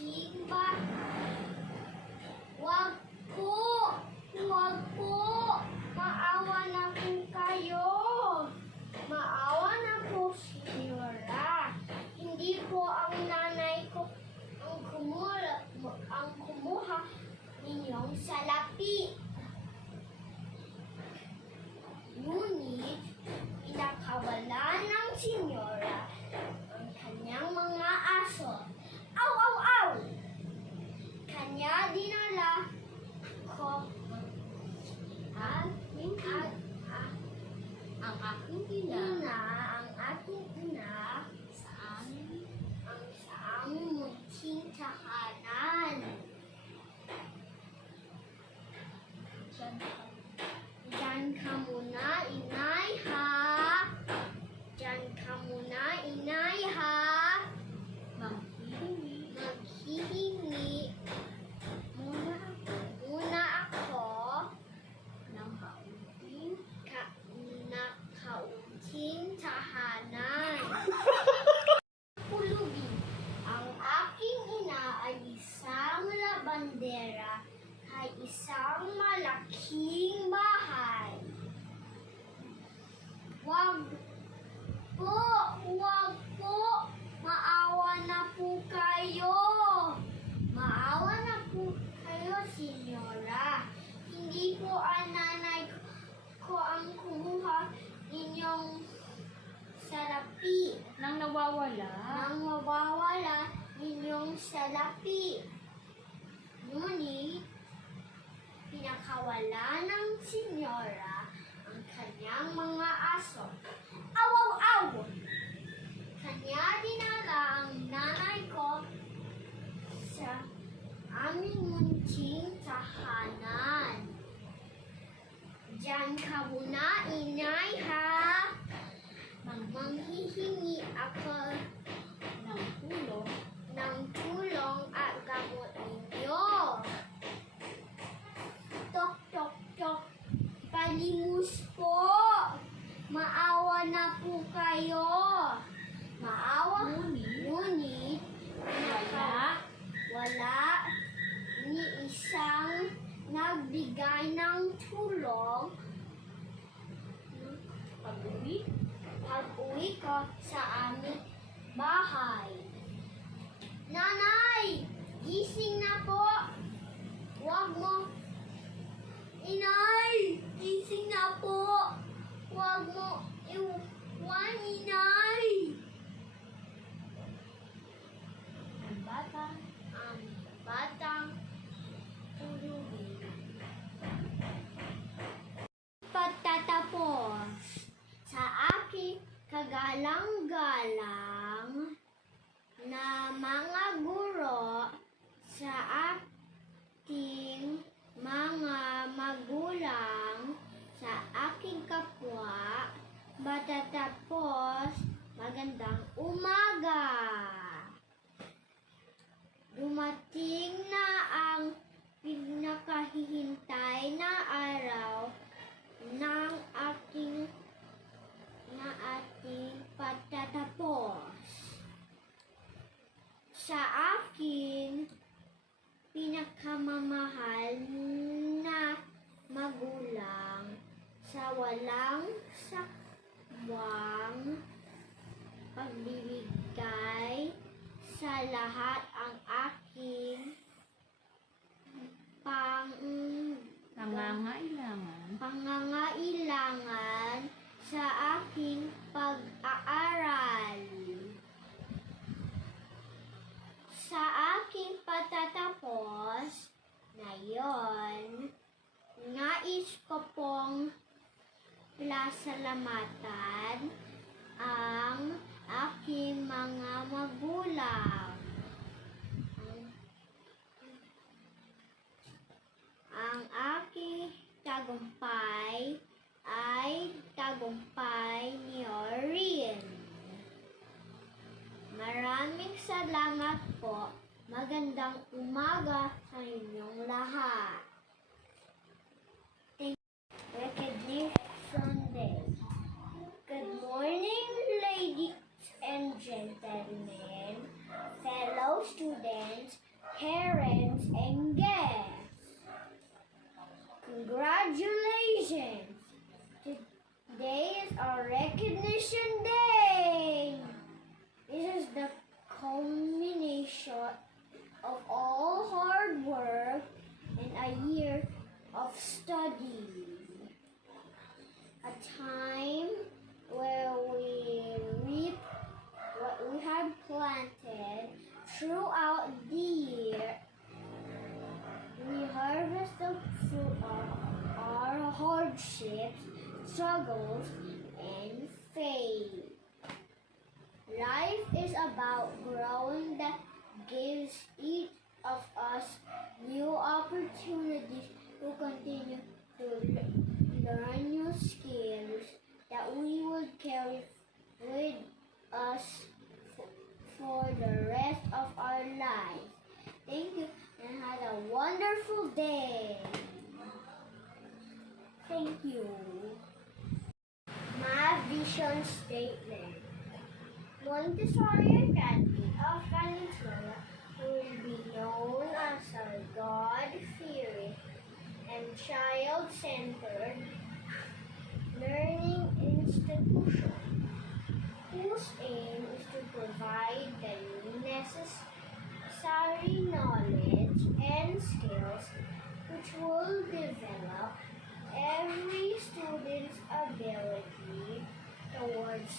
malaking bahay. Wag po! Wag po! Maawa na po kayo! Maawa na po, Senyora. Hindi po ang nanay ko ang kumuha ninyong salapi. Ngunit, pinakawalan ng Senyora ang kanyang mga aso. Aw, aw, aw! Kanya dinala ko Ang aking ina ang aking ina sa amin sa aming munting tahanan. Diyan ka muna, inay, ha? Diyan ka muna, inay, ha? manghihingi Maghihingi muna ako ng kaunting nakaunting tahanan. Pulubi, ang aking ina ay isang labandera ay isang malaking bahay. Wag po, wag po, maawa na po kayo. Maawa na po kayo, Senyora. Hindi po ang nanay ko ang kumuha ninyong salapi. nang nawawala. Nang mawawala ninyong salapi. Ngunit, pinakawala ng Senyora ang kanyang mga aso. Aw, aw, aw! Kanya dinala ang nanay ko sa aming munting tahanan. Diyan ka muna, inay, ha? Manghihingi ako ng tulong at gamot ninyo. Tok, tok, tok. Palimus po. Maawa na po kayo. Maawa. Ngunit, wala ni isang nagbigay ng tulong pag-uwi ko sa aming bahay. Nanay! Gising na po! Wag mo! Inay! Gising na po! Wag mo iwan, inay! Ang batang tulugin. Pagtatapos sa aking kagalang-galang na mga guro sa ating mga magulang, sa aking kapwa, matatapos, magandang umaga! Dumating na ang pinakahihintay na araw ng ating pagtatapos. Sa aking pinakamamahal na magulang, sa walang sakwang pagbibigay sa lahat ang aking pangangailangan sa aking pag-aaral. Sa aking patatapos ngayon, nais ko pong pasalamatan ang aking mga magulang. Ang aking tagumpay ay tagumpay niyo rin. Maraming salamat po. Magandang umaga sa inyong lahat. Recognition Day. Good morning, ladies and gentlemen, fellow students, Congratulations! Today is our recognition day. This is the culmination of all hard work and a year of study. A time where we reap what we have planted throughout the year. We harvest the fruit of our hardships, struggles, and faith. Life is about growing that gives each of us new opportunities to continue to learn new skills that we will carry with us for the rest of our lives. Thank you and have a wonderful day. Thank you. My vision statement. Montessori Academy of Valenzuela will be known as a God-fearing and child-centered learning institution whose aim is to provide the necessary knowledge and skills which will develop every student's ability towards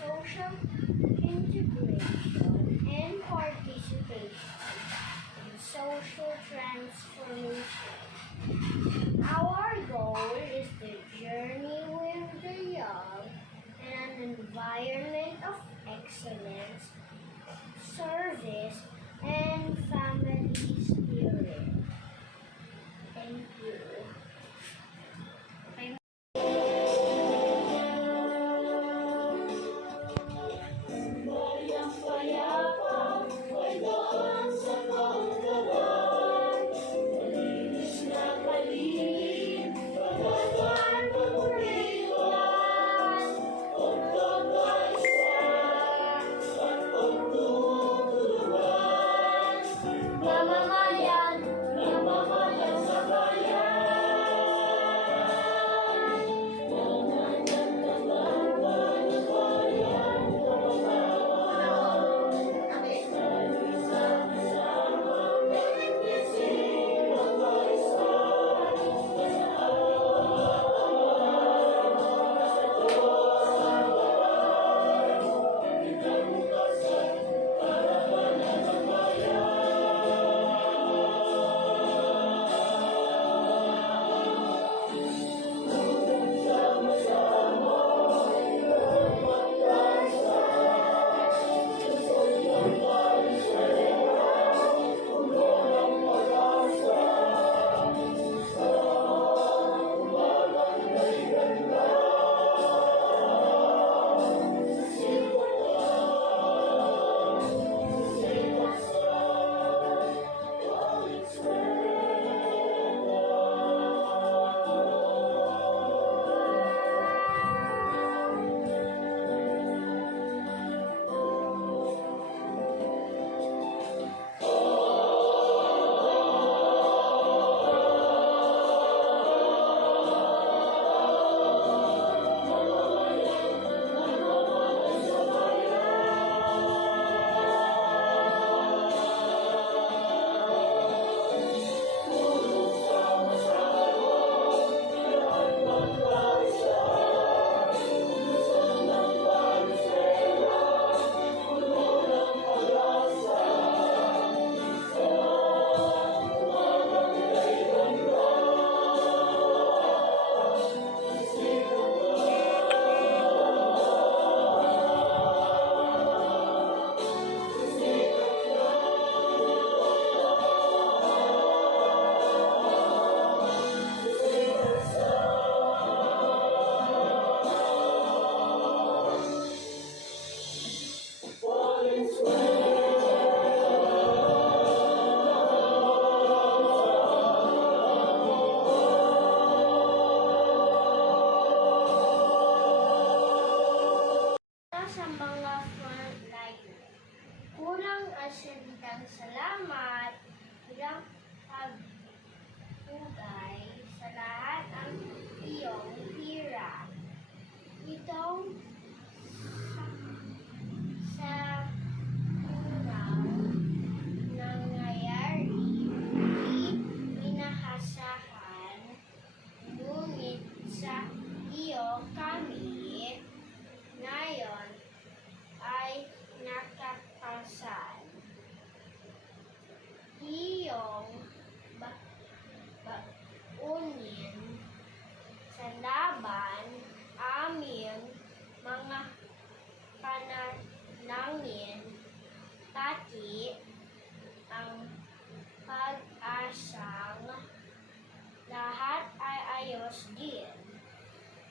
social integration and participation in social transformation. Our goal is to journey with the young in an environment of excellence, service, and family spirit. Thank you.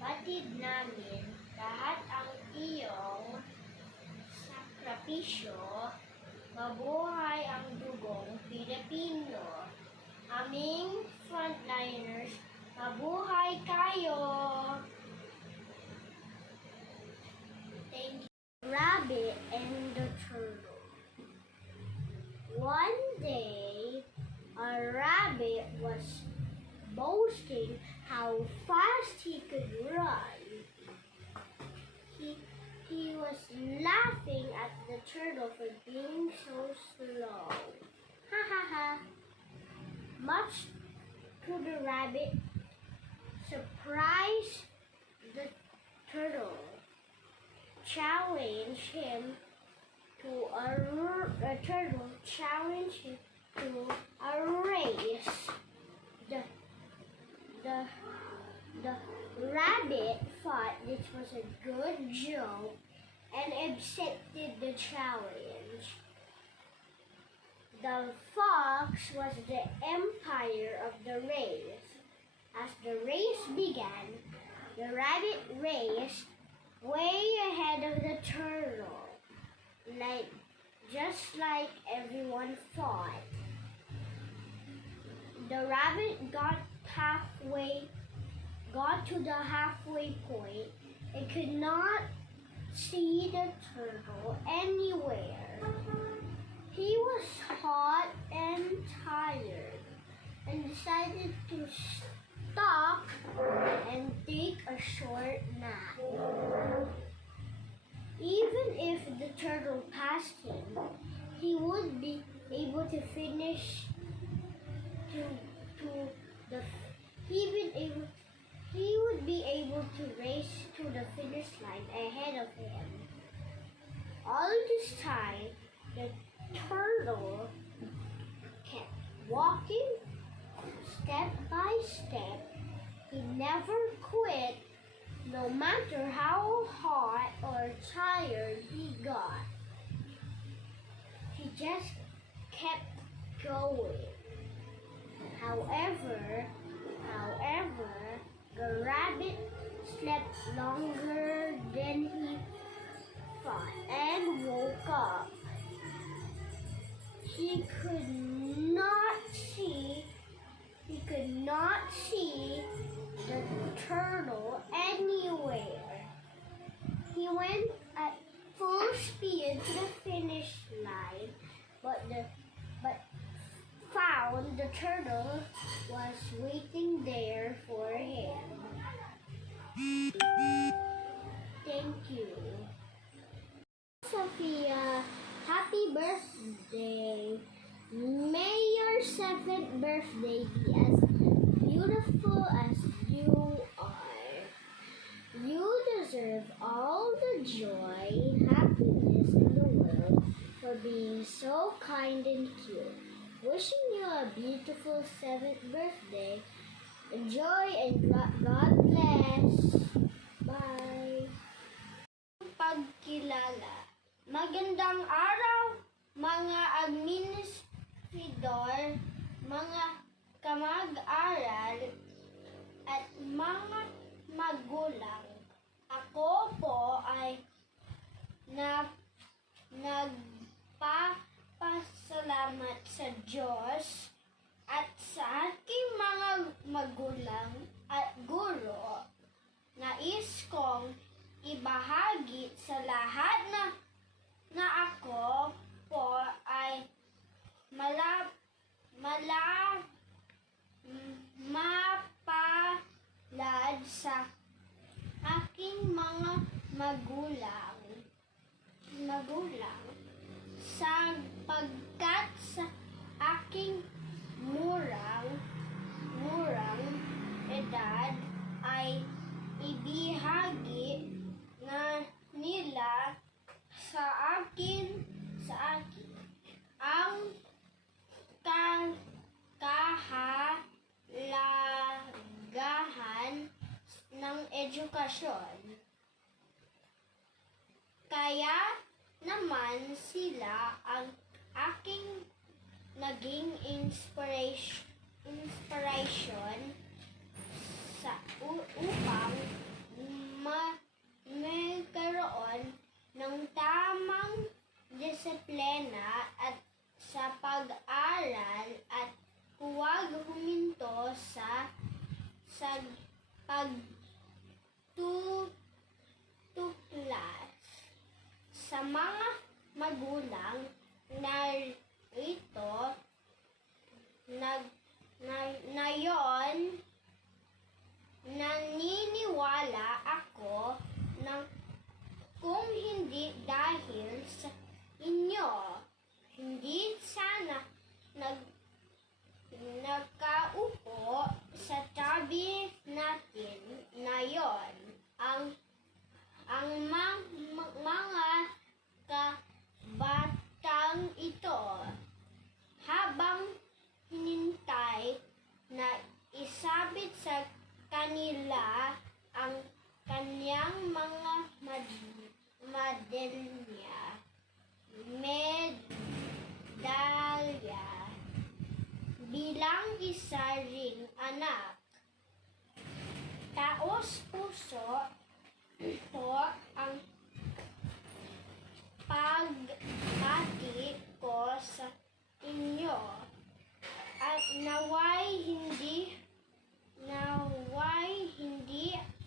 batid namin lahat ang iyong sakripisyo. Mabuhay ang dugong Pilipino. Aming frontliners, mabuhay kayo! Thank you. Rabbit and the Turtle. One day, a rabbit was boasting how fast he could run. He was laughing at the turtle for being so slow. Ha ha ha. Much to the rabbit surprise, the turtle challenged him to a turtle challenged him to a race. The rabbit thought this was a good joke and accepted the challenge. The fox was the umpire of the race. As the race began, the rabbit raced way ahead of the turtle, just like everyone thought. The rabbit got to the halfway point and could not see the turtle anywhere. He was hot and tired and decided to stop and take a short nap. Even if the turtle passed him, he would be able to finish he would be able to race to the finish line ahead of him. All this time, the turtle kept walking step by step. He never quit, no matter how hot or tired he got. He just kept going. However, the rabbit slept longer than he thought and woke up. He could not see the turtle anywhere. He went at full speed to the finish line, but found the turtle was waiting there for him. Thank you. Sophia, happy birthday. May your 7th birthday be as beautiful as you are. You deserve all the joy and happiness in the world for being so kind and cute. Wishing you a beautiful 7th birthday. Enjoy and God bless. Bye. Pagkilala. Magandang araw, mga administrador, mga kamag-aral, at mga magulang. Ako po ay nagpapasalamat sa Diyos at sa aking mga magulang at guro. Nais kong ibahagi sa lahat na ako po ay mapalad sa aking mga magulang sapagkat sa aking murang edad ay ibahagi na nila sa akin ang kahalagahan ng edukasyon. Kaya naman sila ang aking naging inspiration upang pagtuklas sa mga magulang narito na yon, naniniwala ako na kung hindi dahil sa inyo, hindi sana nakaupo sa tabi natin na yon ang mga kabatang ito habang hinintay na isabit sa kanila ang kanyang mga medalya bilang isa ring anak. Taos puso po ang pagbati ko sa inyo at naway hindi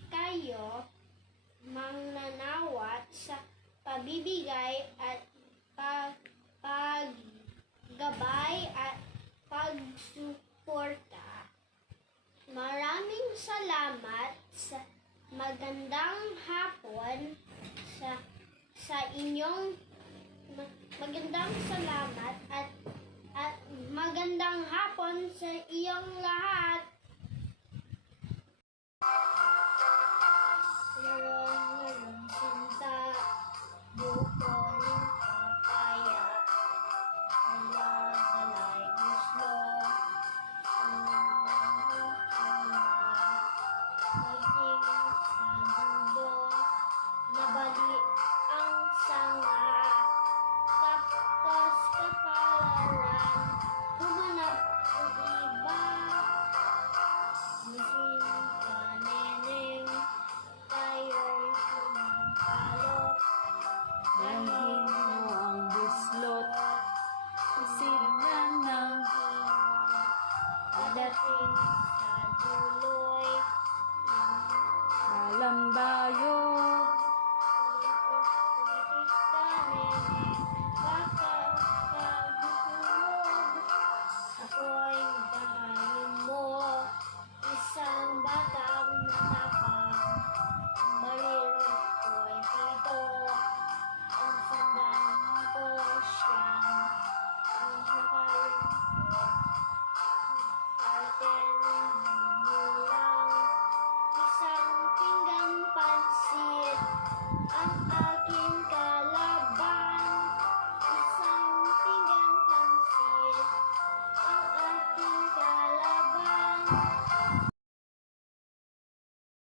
kayo mangnanawat sa pabibigay at paggabay at pagsuporta. Maraming salamat sa magandang hapon sa inyong magandang salamat at magandang hapon sa iyong lahat. Larong sinta, buko ng papaya, dala-dalay gusto, pagting sa dulo, nabali ang sanga, kapkas kapalaran, humanap ang iba, musin ka neneng, tayo'y humapalo, Dalhin mo ang buslot, sisignan ng padating sa duloy, kalambayo. ako'y bahayin mo, isang batang matapang, baril ko'y pito, ang sandan ko siyang, ang hakarin ko, atin mo lang, isang pinggan pansit, ang aking kalaban, isang pinggan pansit, ang aking kalaban.